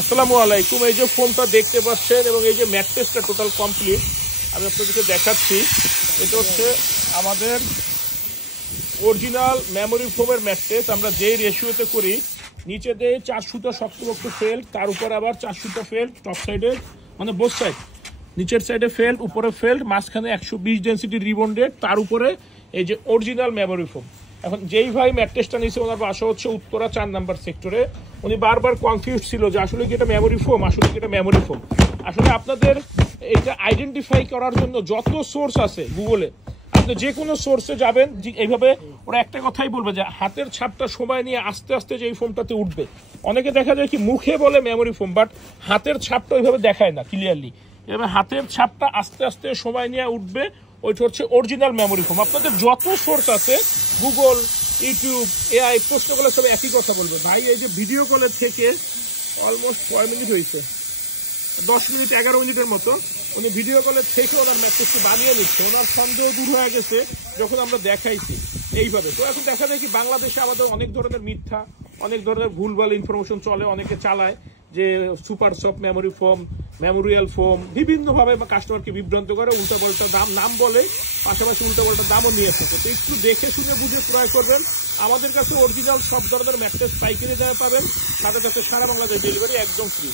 আসসালামু আলাইকুম। এই যে ফোনটা দেখতে পাচ্ছেন এবং এই যে ম্যাট্রেসটা টোটাল কমপ্লিট আমি আপনাদেরকে দেখাচ্ছি। এটা হচ্ছে আমাদের অরিজিনাল মেমোরি ফোমের ম্যাট্রেস। আমরা যেই রেশিওতে করি, নিচে দিয়ে 4 সুতা শক্তপোক্ত ফেল্ট, তার উপর আবার 4 সুতা ফেল্ট, টপ সাইডে মানে বোথ সাইড, নিচের সাইডে ফেল্ট, উপরে ফেল্ট, মাঝখানে 120 ডেন্সিটি রিবন্ডেড, তার উপরে এই যে অরিজিনাল মেমোরি ফোম। এখন যেই ভাই ম্যাট্রেসটা নিয়েছে ওনার বাসা হচ্ছে উত্তরা 4 নাম্বার সেক্টরে। উনি বারবার কনফিউজ ছিল যে আসলে কি এটা মেমোরি ফোম, আসলে কি এটা মেমোরি ফোম। আসলে আপনাদের এটা আইডেন্টিফাই করার জন্য যত সোর্স আছে গুগলে, আপনি যে কোনো সোর্সে যাবেন এইভাবে, ওরা একটা কথাই বলবে যে হাতের ছাপটা সময় নিয়ে আস্তে আস্তে যে এই ফোমটাতে উঠবে। অনেকে দেখা যায় কি মুখে বলে মেমোরি ফোম, বাট হাতের ছাপটা ওইভাবে দেখায় না ক্লিয়ারলি। এবার হাতের ছাপটা আস্তে আস্তে সময় নিয়ে উঠবে, ওইটা হচ্ছে অরিজিনাল মেমোরি ফোম। আপনাদের যত সোর্স আছে গুগল, ইউটিউব, এআই, প্রশ্নগুলো সব একই কথা বলবে। ভাই এই যে ভিডিও কলের থেকে অলমোস্ট 6 মিনিট হয়েছে, 10 মিনিট 11 মিনিটের মতো উনি ভিডিও কলের থেকে ওনার ম্যাট্রেসটি বানিয়ে নিচ্ছে। ওনার সন্দেহ দূর হয়ে গেছে যখন আমরা দেখাইছি এইভাবে। তো এখন দেখা যায় কি বাংলাদেশে আমাদের অনেক ধরনের মিথ্যা, অনেক ধরনের ভুলভাল ইনফরমেশন চলে, অনেকে চালায় যে super soft memory foam, Memorial foam, বিভিন্নভাবে কাস্টমারকে বিভ্রান্ত করে, উল্টাপাল্টা নাম বলে, পাশাপাশি উল্টাপাল্টা দামও নিয়ে এসেছে। তো একটু দেখে শুনে বুঝে ক্রয় করবেন। আমাদের কাছে অরিজিনাল সব ধরনের ম্যাট্রেস পাইকারি দামে পাবেন, সাথে সাথে সারা বাংলাদেশ ডেলিভারি একদম ফ্রি।